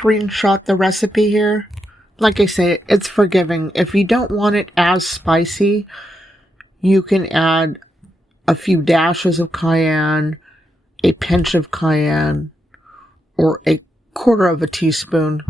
screenshot the recipe here. Like I say, it's forgiving. If you don't want it as spicy, you can add a few dashes of cayenne, a pinch of cayenne, or a quarter of a teaspoon.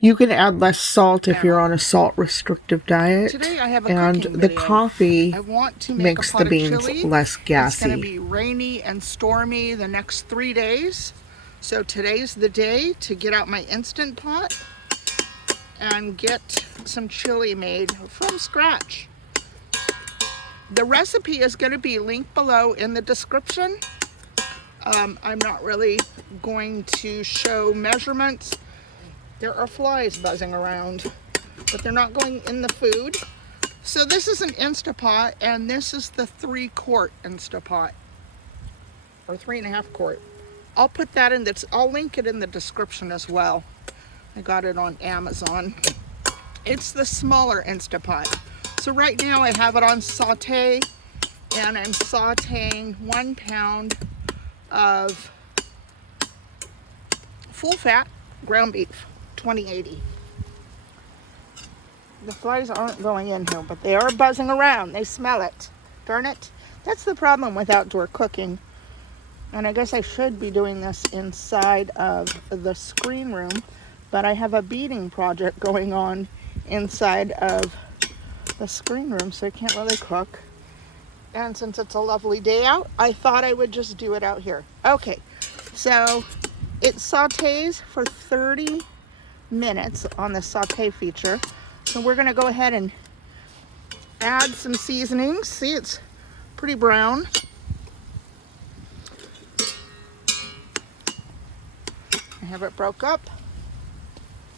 You can add less salt if you're on a salt restrictive diet. Today I have a and cooking the video. coffee I want to make makes a pot the of beans chili. less gassy. It's going to be rainy and stormy the next 3 days. So today's the day to get out my Instant Pot and get some chili made from scratch. The recipe is going to be linked below in the description. I'm not really going to show measurements. There are flies buzzing around, but they're not going in the food. So this is an Instapot, and this is the 3-quart Instapot, or 3.5 quart. I'll put that in. I'll link it in the description as well. I got it on Amazon. It's the smaller Instapot. So right now I have it on saute, and I'm sauteing 1 pound of full fat ground beef, 2080. The flies aren't going in here, but they are buzzing around. They smell it. Darn it. That's the problem with outdoor cooking. And I guess I should be doing this inside of the screen room, but I have a beading project going on inside of the screen room, so I can't really cook. And since it's a lovely day out, I thought I would just do it out here. Okay, so it sautés for 30 minutes on the saute feature. So we're gonna go ahead and add some seasonings. See, it's pretty brown. I have it broke up.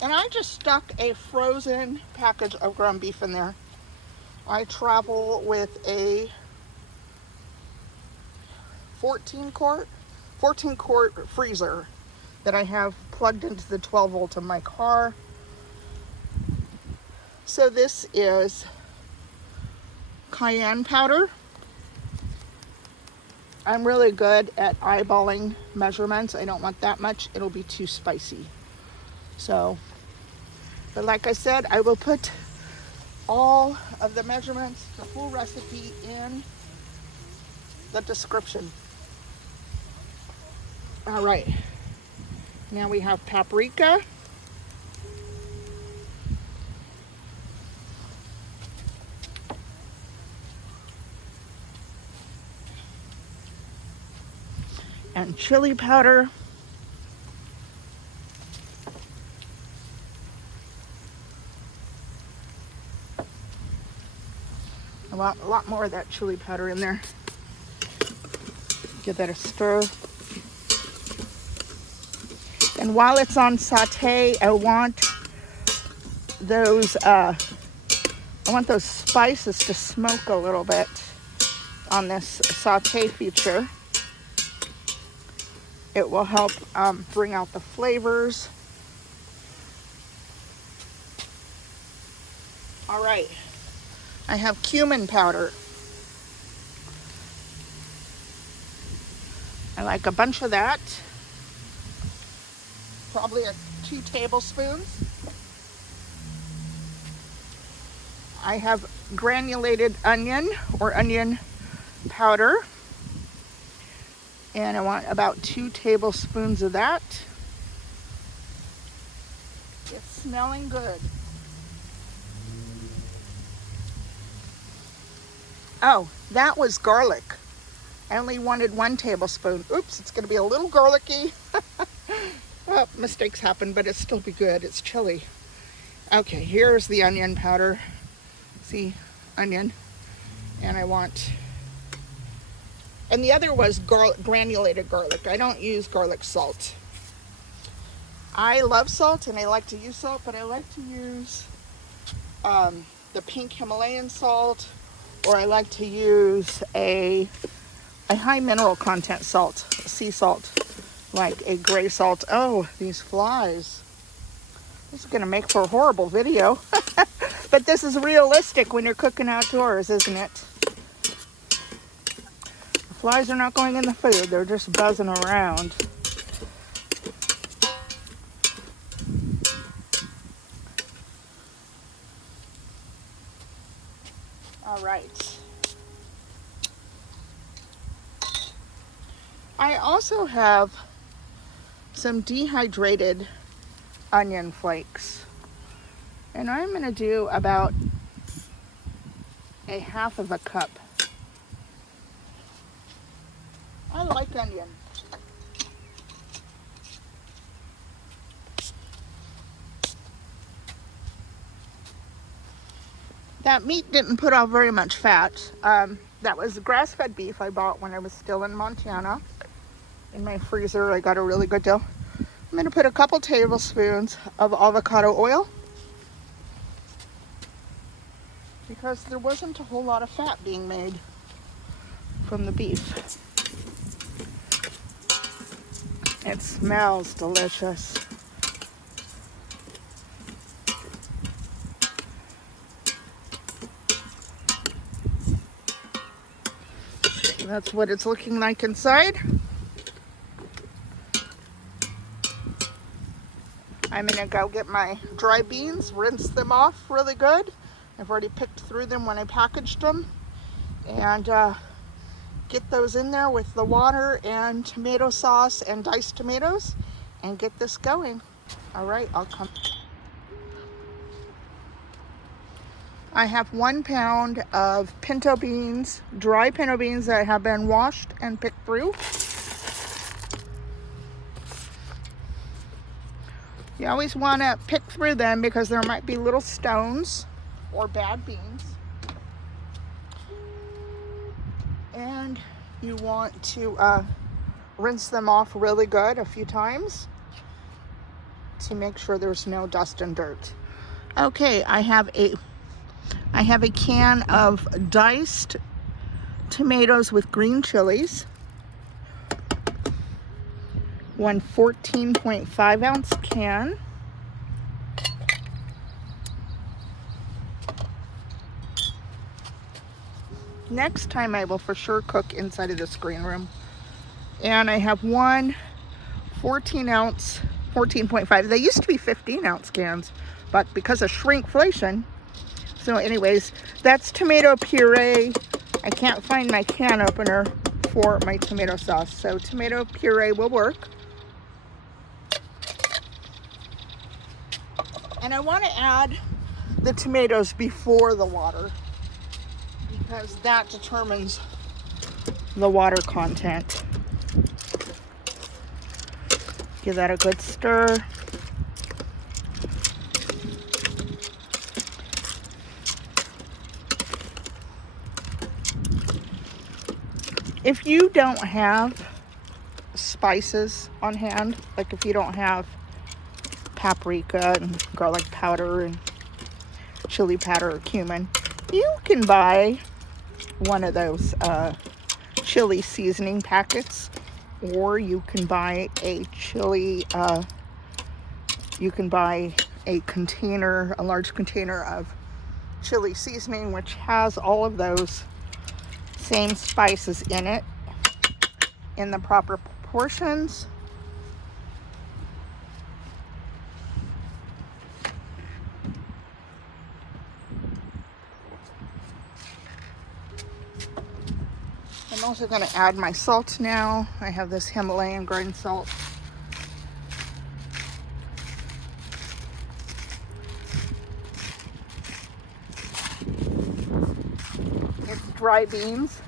And I just stuck a frozen package of ground beef in there. I travel with a 14 quart freezer that I have plugged into the 12 volt of my car. So this is cayenne powder. I'm really good at eyeballing measurements. I don't want that much. It'll be too spicy. So, but like I said, I will put all of the measurements, the full recipe in the description. All right. Now we have paprika. And chili powder. I want a lot more of that chili powder in there. Give that a stir. And while it's on saute, I want those spices to smoke a little bit on this saute feature. It will help bring out the flavors. All right, I have cumin powder. I like a bunch of that. Probably 2 tablespoons. I have granulated onion or onion powder. And I want about 2 tablespoons of that. It's smelling good. Oh, that was garlic. I only wanted 1 tablespoon. Oops, it's gonna be a little garlicky. Well, mistakes happen, but it'll still be good. It's chili. Okay, here's the onion powder. See, onion. And I want... And the other was granulated garlic. I don't use garlic salt. I love salt and I like to use salt, but I like to use the pink Himalayan salt, or I like to use a high mineral content salt, sea salt, like a gray salt. Oh, these flies. This is gonna make for a horrible video. But this is realistic when you're cooking outdoors, isn't it? Flies are not going in the food, they're just buzzing around. All right. I also have some dehydrated onion flakes. And I'm going to do about a half of a cup. I like onion. That meat didn't put off very much fat. That was grass-fed beef I bought when I was still in Montana. In my freezer, I got a really good deal. I'm going to put a couple tablespoons of avocado oil because there wasn't a whole lot of fat being made from the beef. It smells delicious. That's what it's looking like inside. I'm gonna go get my dry beans, rinse them off really good. I've already picked through them when I packaged them. And get those in there with the water and tomato sauce and diced tomatoes and get this going. All right, I'll come. I have 1 pound of pinto beans, dry pinto beans that have been washed and picked through. You always want to pick through them because there might be little stones or bad beans. And you want to rinse them off really good a few times to make sure there's no dust and dirt. Okay, I have a can of diced tomatoes with green chilies, 1 14.5 ounce can, next time I will for sure cook inside of this green room. And I have 1 14.5. They used to be 15 ounce cans, but because of shrinkflation. So anyways, that's tomato puree. I can't find my can opener for my tomato sauce, so tomato puree will work. And I want to add the tomatoes before the water because that determines the water content. Give that a good stir. If you don't have spices on hand, like if you don't have paprika and garlic powder and chili powder or cumin, you can buy one of those chili seasoning packets, or you can buy a chili, you can buy a container, a large container of chili seasoning, which has all of those same spices in it in the proper proportions. I'm also going to add my salt now. I have this Himalayan grind salt. It's dry beans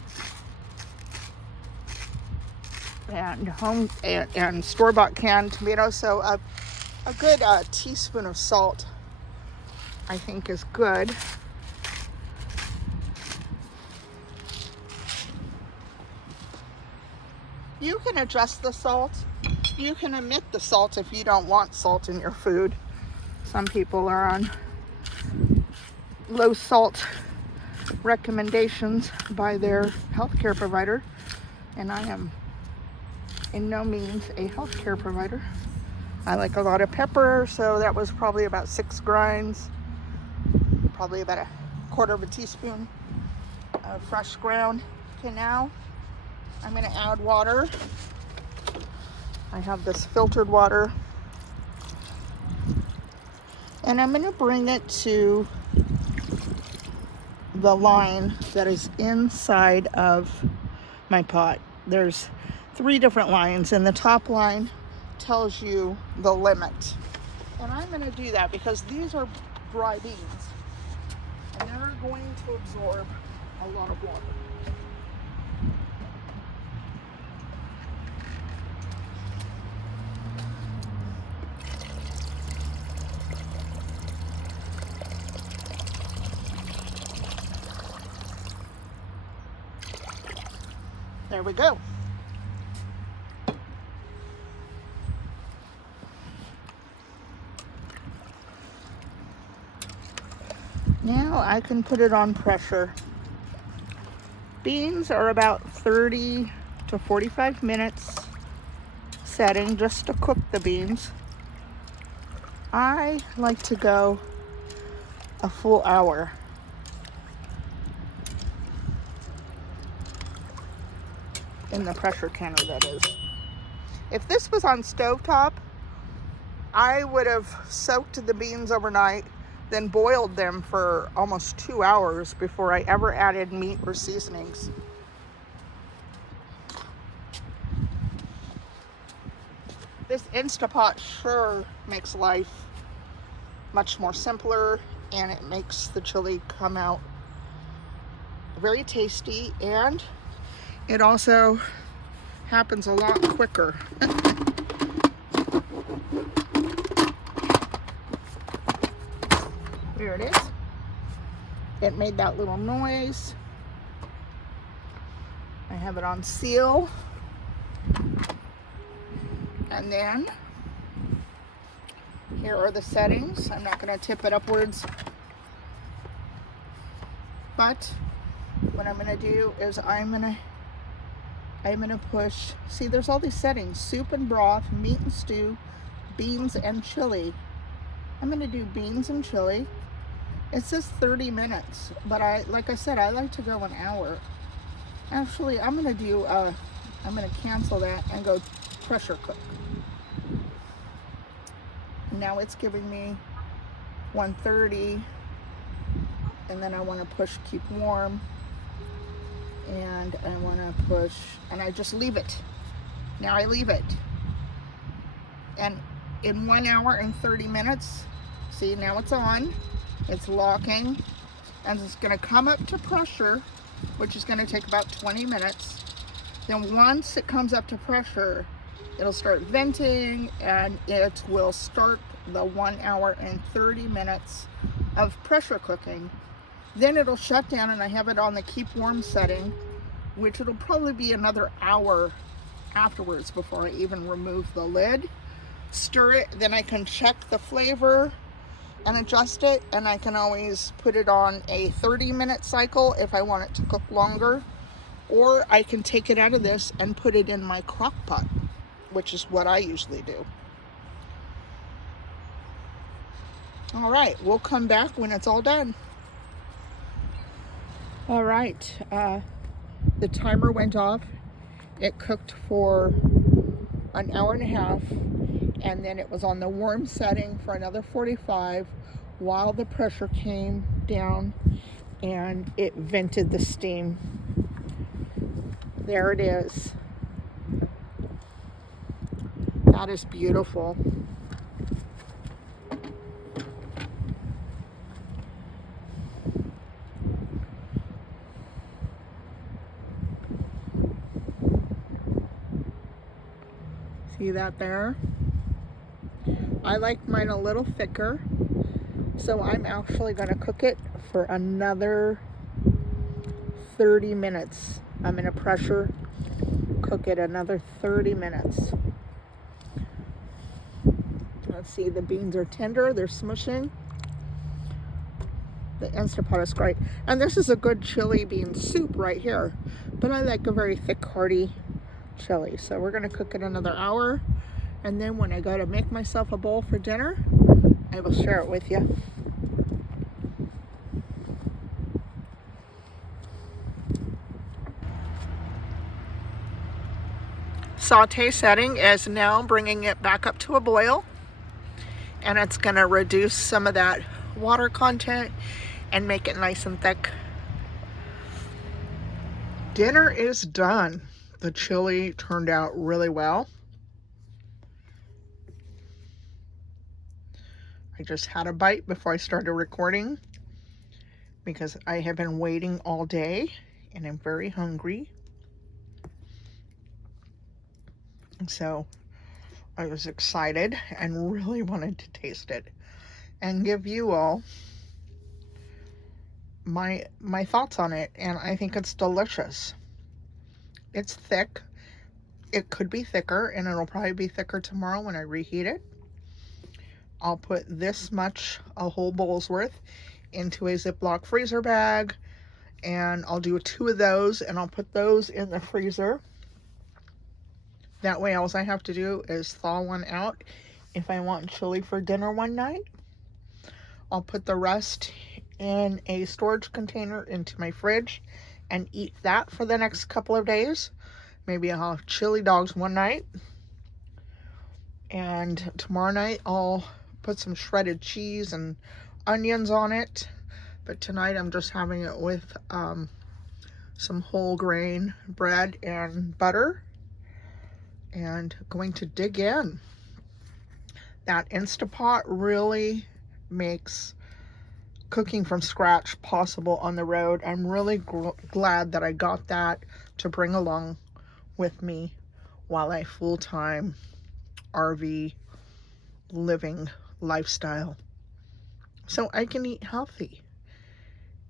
and home and store-bought canned tomatoes. So a good teaspoon of salt, I think, is good. You can adjust the salt. You can omit the salt if you don't want salt in your food. Some people are on low salt recommendations by their healthcare provider, and I am in no means a healthcare provider. I like a lot of pepper, so that was probably about 6 grinds, probably about a quarter of a teaspoon of fresh ground. Okay, now I'm going to add water. I have this filtered water, and I'm going to bring it to the line that is inside of my pot. There's 3 different lines, and the top line tells you the limit. And I'm going to do that because these are dry beans, and they're going to absorb a lot of water. There we go. Now I can put it on pressure. Beans are about 30 to 45 minutes setting just to cook the beans. I like to go a full hour. In the pressure canner, that is. If this was on stovetop, I would have soaked the beans overnight, then boiled them for almost 2 hours before I ever added meat or seasonings. This Instapot sure makes life much more simpler, and it makes the chili come out very tasty, and it also happens a lot quicker. There it is. It made that little noise. I have it on seal. And then here are the settings. I'm not going to tip it upwards, but what I'm going to do is I'm going to push, see, there's all these settings: soup and broth, meat and stew, beans and chili. I'm going to do beans and chili. It says 30 minutes, but like I said, I like to go an hour. Actually, I'm going to cancel that and go pressure cook. Now it's giving me 130, and then I want to push keep warm, and I want to push, and I just leave it. Now I leave it, and in 1 hour and 30 minutes, see, now it's on, it's locking, and it's going to come up to pressure, which is going to take about 20 minutes. Then once it comes up to pressure, it'll start venting, and it will start the 1 hour and 30 minutes of pressure cooking. Then it'll shut down, and I have it on the keep warm setting, which it'll probably be another hour afterwards before I even remove the lid. Stir it, then I can check the flavor and adjust it, and I can always put it on a 30-minute cycle if I want it to cook longer, or I can take it out of this and put it in my crock pot, which is what I usually do. All right, we'll come back when it's all done. All right, the timer went off. It cooked for an hour and a half, and then it was on the warm setting for another 45 while the pressure came down and it vented the steam. There it is. That is beautiful. See that there? I like mine a little thicker, so I'm actually going to cook it for another 30 minutes. I'm going to pressure cook it another 30 minutes. Let's see, the beans are tender, they're smushing. The Instapot is great. And this is a good chili bean soup right here, but I like a very thick, hearty chili. So we're going to cook it another hour, and then when I go to make myself a bowl for dinner, I will share it with you. Saute setting is now bringing it back up to a boil, and it's going to reduce some of that water content and make it nice and thick. dinner is done. The chili turned out really well. I just had a bite before I started recording because I have been waiting all day and I'm very hungry. And so I was excited and really wanted to taste it and give you all my thoughts on it, and I think it's delicious. It's thick. It could be thicker, and it'll probably be thicker tomorrow when I reheat it. I'll put this much, a whole bowl's worth, into a Ziploc freezer bag, and I'll do 2 of those, and I'll put those in the freezer. That way all I have to do is thaw one out if I want chili for dinner one night. I'll put the rest in a storage container into my fridge and eat that for the next couple of days. Maybe I'll have chili dogs one night. And tomorrow night I'll put some shredded cheese and onions on it. But tonight I'm just having it with some whole grain bread and butter. And going to dig in. That Instapot really makes cooking from scratch possible on the road. I'm really glad that I got that to bring along with me while I full-time RV living lifestyle. So I can eat healthy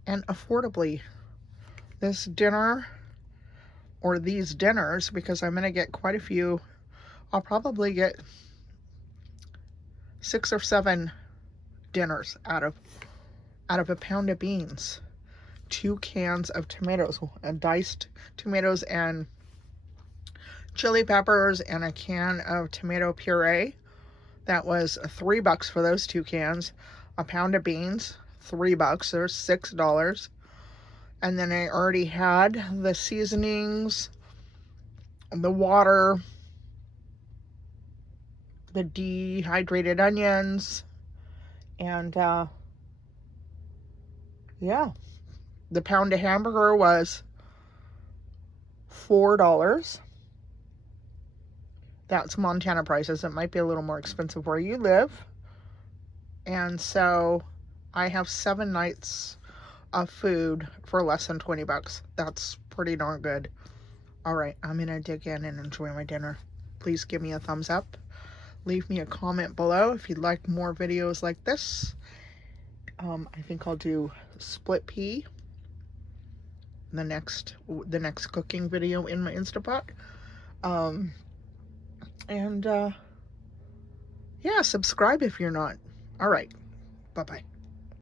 and affordably. This dinner, or these dinners, because I'm going to get quite a few. I'll probably get 6 or 7 dinners out of a pound of beans, 2 cans of tomatoes, diced tomatoes and chili peppers, and a can of tomato puree. That was $3 for those 2 cans. A pound of beans, $3. There's $6. And then I already had the seasonings, the water, the dehydrated onions, and yeah, the pound of hamburger was $4. That's Montana prices. It might be a little more expensive where you live. And so I have 7 nights of food for less than $20. That's pretty darn good. All right, I'm gonna dig in and enjoy my dinner. Please give me a thumbs up. Leave me a comment below if you'd like more videos like this. I think I'll do split pea, the next cooking video in my Instapot. And yeah, subscribe if you're not. All right, bye-bye.